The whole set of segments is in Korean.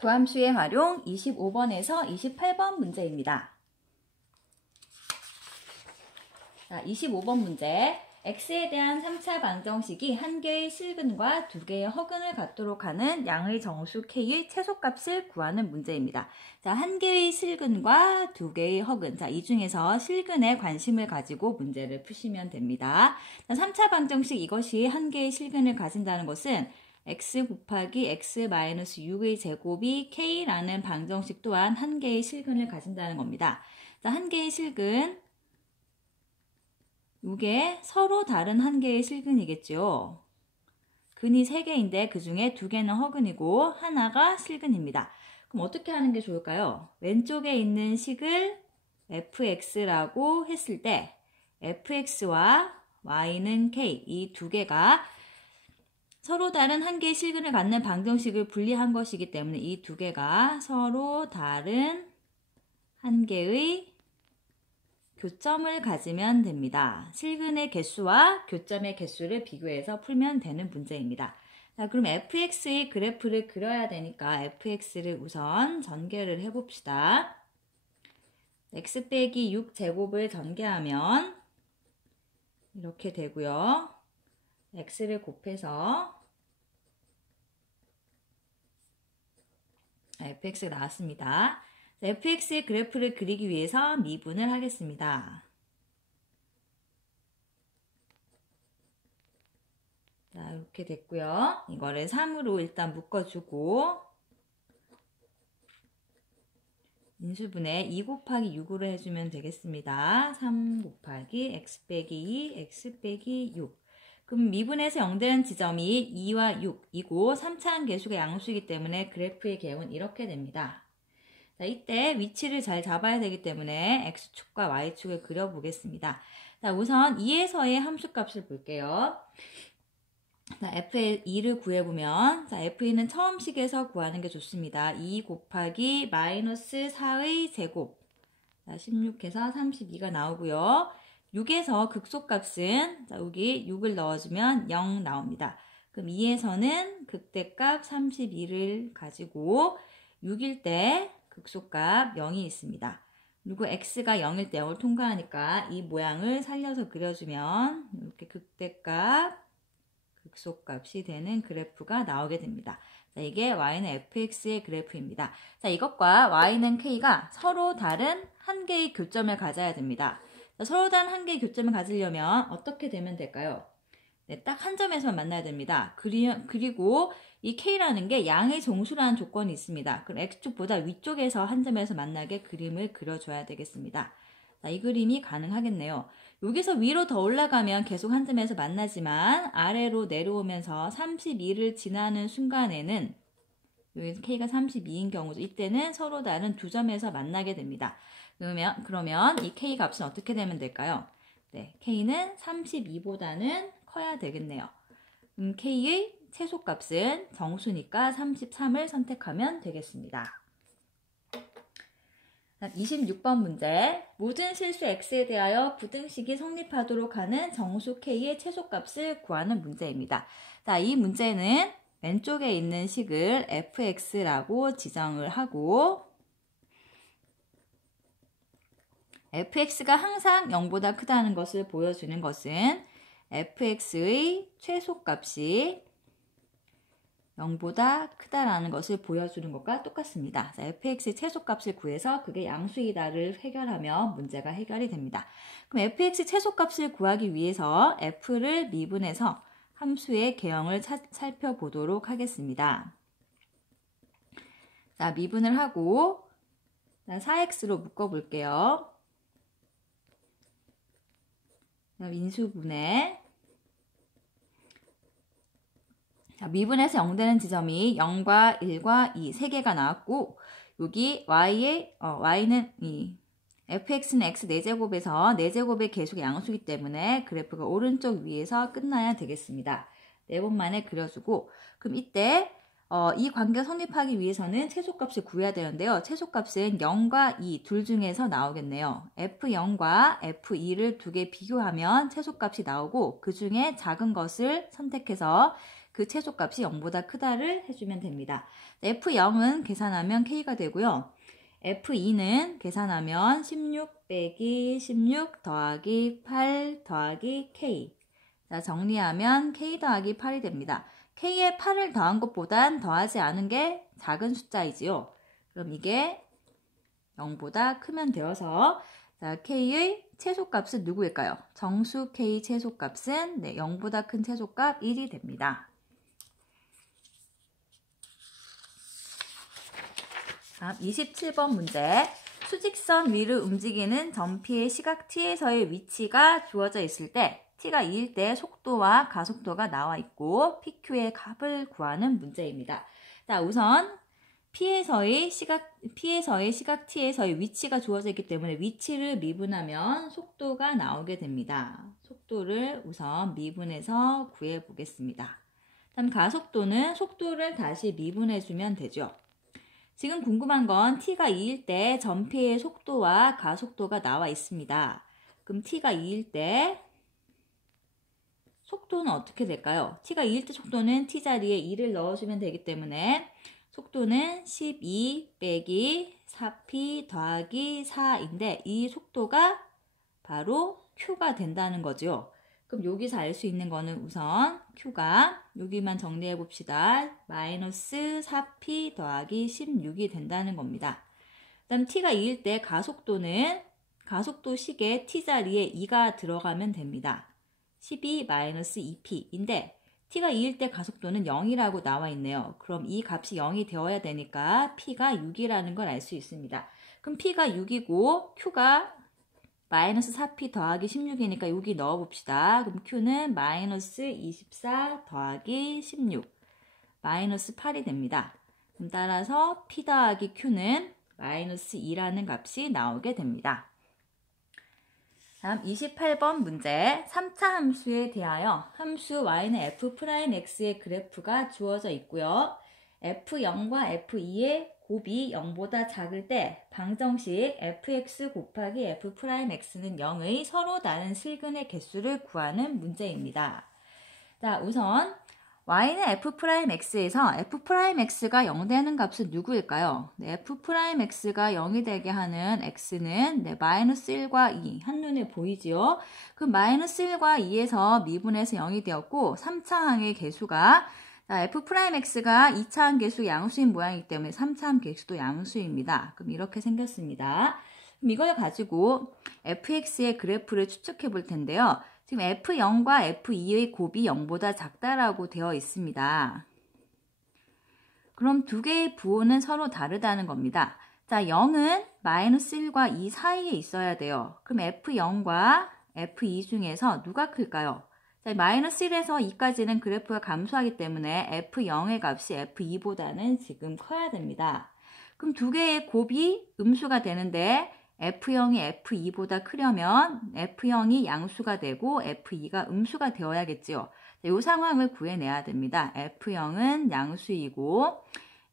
도함수의 활용 25번에서 28번 문제입니다. 자, 25번 문제. x에 대한 3차 방정식이 한 개의 실근과 두 개의 허근을 갖도록 하는 양의 정수 k의 최소값을 구하는 문제입니다. 자, 한 개의 실근과 두 개의 허근. 자, 이 중에서 실근에 관심을 가지고 문제를 푸시면 됩니다. 자, 3차 방정식 이것이 한 개의 실근을 가진다는 것은 x 곱하기 x-6의 제곱이 k라는 방정식 또한 한 개의 실근을 가진다는 겁니다. 자, 한 개의 실근, 이게 서로 다른 한 개의 실근이겠죠. 근이 3개인데 그 중에 2개는 허근이고 하나가 실근입니다. 그럼 어떻게 하는 게 좋을까요? 왼쪽에 있는 식을 fx라고 했을 때 fx와 y는 k, 이 두 개가 서로 다른 한 개의 실근을 갖는 방정식을 분리한 것이기 때문에 이 두 개가 서로 다른 한 개의 교점을 가지면 됩니다. 실근의 개수와 교점의 개수를 비교해서 풀면 되는 문제입니다. 자, 그럼 fx의 그래프를 그려야 되니까 fx를 우선 전개를 해봅시다. x 빼기 6 제곱을 전개하면 이렇게 되고요. x를 곱해서 fx가 나왔습니다. fx의 그래프를 그리기 위해서 미분을 하겠습니다. 자, 이렇게 됐고요. 이거를 3으로 일단 묶어주고 인수분해 2 곱하기 6으로 해주면 되겠습니다. 3 곱하기 x 빼기 2, x 빼기 6. 그럼 미분해서 0되는 지점이 2와 6이고 3차항 계수가 양수이기 때문에 그래프의 개형은 이렇게 됩니다. 자, 이때 위치를 잘 잡아야 되기 때문에 x축과 y축을 그려보겠습니다. 자, 우선 2에서의 함수값을 볼게요. 자, f의 2를 구해보면, 자, f2는 처음 식에서 구하는 게 좋습니다. 2 곱하기 마이너스 4의 제곱. 자, 16해서 32가 나오고요. 6에서 극소값은, 자, 여기 6을 넣어주면 0 나옵니다. 그럼 2에서는 극대값 32를 가지고 6일 때 극소값 0이 있습니다. 그리고 x가 0일 때 0을 통과하니까 이 모양을 살려서 그려주면 이렇게 극대값, 극소값이 되는 그래프가 나오게 됩니다. 자, 이게 y는 fx의 그래프입니다. 자, 이것과 y는 k가 서로 다른 한 개의 교점을 가져야 됩니다. 자, 서로 다른 한 개의 교점을 가지려면 어떻게 되면 될까요? 네, 딱 한 점에서 만나야 됩니다. 그리고 이 K라는 게 양의 정수라는 조건이 있습니다. 그럼 X축보다 위쪽에서 한 점에서 만나게 그림을 그려줘야 되겠습니다. 자, 이 그림이 가능하겠네요. 여기서 위로 더 올라가면 계속 한 점에서 만나지만 아래로 내려오면서 32를 지나는 순간에는 여기서 K가 32인 경우죠. 이때는 서로 다른 두 점에서 만나게 됩니다. 그러면 이 K 값은 어떻게 되면 될까요? 네, K는 32보다는 커야 되겠네요. K의 최소값은 정수니까 33을 선택하면 되겠습니다. 26번 문제. 모든 실수 x에 대하여 부등식이 성립하도록 하는 정수 k의 최소값을 구하는 문제입니다. 자, 이 문제는 왼쪽에 있는 식을 fx라고 지정을 하고 fx가 항상 0보다 크다는 것을 보여주는 것은 fx의 최소값이 0보다 크다라는 것을 보여주는 것과 똑같습니다. 자, fx의 최소값을 구해서 그게 양수이다를 해결하면 문제가 해결이 됩니다. 그럼 fx의 최소값을 구하기 위해서 f를 미분해서 함수의 개형을 살펴보도록 하겠습니다. 자, 미분을 하고 4x로 묶어볼게요. 인수분해. 자, 미분해서 0되는 지점이 0과 1과 2, 3개가 나왔고, 여기 y는 fx는 x 4제곱에서 4제곱의 계수가 양수이기 때문에 그래프가 오른쪽 위에서 끝나야 되겠습니다. 4번 만에 그려주고, 그럼 이때 이 관계가 성립하기 위해서는 최소값을 구해야 되는데요. 최소값은 0과 2 둘 중에서 나오겠네요. F0과 F2를 두 개 비교하면 최소값이 나오고 그 중에 작은 것을 선택해서 그 그 최소값이 0보다 크다를 해주면 됩니다. F0은 계산하면 K가 되고요. F2는 계산하면 16 빼기 16 더하기 8 더하기 K. 자, 정리하면 K 더하기 8이 됩니다. K에 8을 더한 것보단 더하지 않은 게 작은 숫자이지요. 그럼 이게 0보다 크면 되어서 자, K의 최소값은 누구일까요? 정수 K 최소값은 0보다 큰 최소값 1이 됩니다. 다음 27번 문제. 수직선 위를 움직이는 점피의 시각 t에서의 위치가 주어져 있을 때 t가 2일 때 속도와 가속도가 나와 있고 pq의 값을 구하는 문제입니다. 자, 우선 P에서의 시각 t에서의 위치가 주어져 있기 때문에 위치를 미분하면 속도가 나오게 됩니다. 속도를 우선 미분해서 구해 보겠습니다. 다음 가속도는 속도를 다시 미분해 주면 되죠. 지금 궁금한 건 t가 2일 때 점피의 속도와 가속도가 나와 있습니다. 그럼 t가 2일 때 속도는 어떻게 될까요? t가 2일 때 속도는 t자리에 2를 넣어주면 되기 때문에 속도는 12 빼기 4p 더하기 4인데 이 속도가 바로 q가 된다는 거죠. 그럼 여기서 알 수 있는 거는 우선 q가 여기만 정리해 봅시다. 마이너스 4p 더하기 16이 된다는 겁니다. 그 다음 t가 2일 때 가속도는 가속도 식에 t자리에 2가 들어가면 됩니다. 12 마이너스 2p인데 t가 2일 때 가속도는 0이라고 나와 있네요. 그럼 이 값이 0이 되어야 되니까 p가 6이라는 걸 알 수 있습니다. 그럼 p가 6이고 q가 마이너스 4p 더하기 16이니까 여기 넣어봅시다. 그럼 q는 마이너스 24 더하기 16 마이너스 8이 됩니다. 그럼 따라서 p 더하기 q는 마이너스 2라는 값이 나오게 됩니다. 다음 28번 문제 3차 함수에 대하여 함수 y는 f'x의 그래프가 주어져 있고요. f0과 f2의 곱이 0보다 작을 때 방정식 fx 곱하기 f'x는 0의 서로 다른 실근의 개수를 구하는 문제입니다. 자, 우선 y는 f'x에서 f'x가 0 되는 값은 누구일까요? 네, f'x가 0이 되게 하는 x는 마이너스 1과 2 한눈에 보이지요? 그 마이너스 1과 2에서 미분해서 0이 되었고 3차항의 개수가 f'x가 2차항 개수 양수인 모양이기 때문에 3차항 개수도 양수입니다. 그럼 이렇게 생겼습니다. 그럼 이걸 가지고 fx의 그래프를 추측해 볼 텐데요. 지금 F0과 F2의 곱이 0보다 작다라고 되어 있습니다. 그럼 두 개의 부호는 서로 다르다는 겁니다. 자, 0은 마이너스 1과 2 사이에 있어야 돼요. 그럼 F0과 F2 중에서 누가 클까요? 자, 마이너스 1에서 2까지는 그래프가 감소하기 때문에 F0의 값이 F2보다는 지금 커야 됩니다. 그럼 두 개의 곱이 음수가 되는데 F0이 F2보다 크려면 F0이 양수가 되고 F2가 음수가 되어야겠지요. 이 상황을 구해내야 됩니다. F0은 양수이고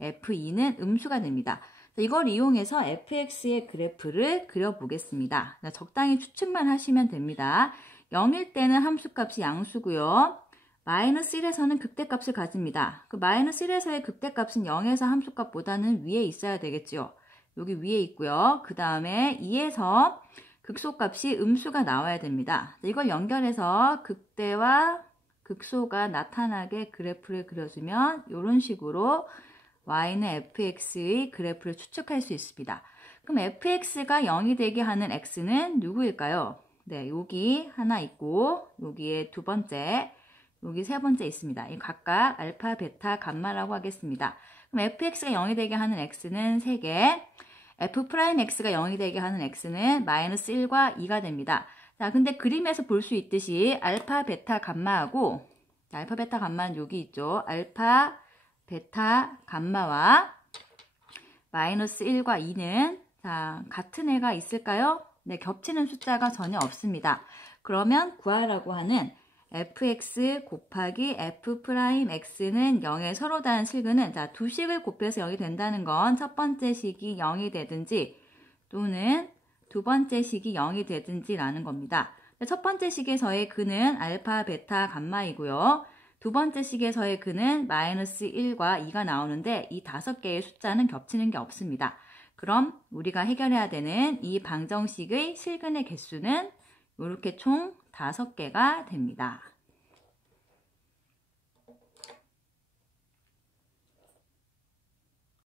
F2는 음수가 됩니다. 이걸 이용해서 fx의 그래프를 그려보겠습니다. 적당히 추측만 하시면 됩니다. 0일 때는 함수값이 양수고요. 마이너스 1에서는 극대값을 가집니다. 그 마이너스 1에서의 극대값은 0에서 함수값보다는 위에 있어야 되겠지요. 여기 위에 있고요. 그 다음에 2에서 극소값이 음수가 나와야 됩니다. 이걸 연결해서 극대와 극소가 나타나게 그래프를 그려주면 이런 식으로 y는 fx의 그래프를 추측할 수 있습니다. 그럼 fx가 0이 되게 하는 x는 누구일까요? 네, 여기 하나 있고 여기에 두 번째, 여기 세 번째 있습니다. 이 각각 알파, 베타, 감마라고 하겠습니다. 그럼 fx가 0이 되게 하는 x는 3개, f'x가 0이 되게 하는 x는 마이너스 1과 2가 됩니다. 자, 근데 그림에서 볼 수 있듯이 알파, 베타, 감마하고 알파, 베타, 감마는 여기 있죠. 알파, 베타, 감마와 마이너스 1과 2는 자, 같은 애가 있을까요? 네, 겹치는 숫자가 전혀 없습니다. 그러면 구하라고 하는 fx 곱하기 f'x는 0의 서로 다른 실근은 자, 두 식을 곱해서 0이 된다는 건 첫 번째 식이 0이 되든지 또는 두 번째 식이 0이 되든지 라는 겁니다. 첫 번째 식에서의 근은 알파, 베타, 감마이고요. 두 번째 식에서의 근은 마이너스 1과 2가 나오는데 이 5개의 숫자는 겹치는 게 없습니다. 그럼 우리가 해결해야 되는 이 방정식의 실근의 개수는 이렇게 총 5개가 됩니다.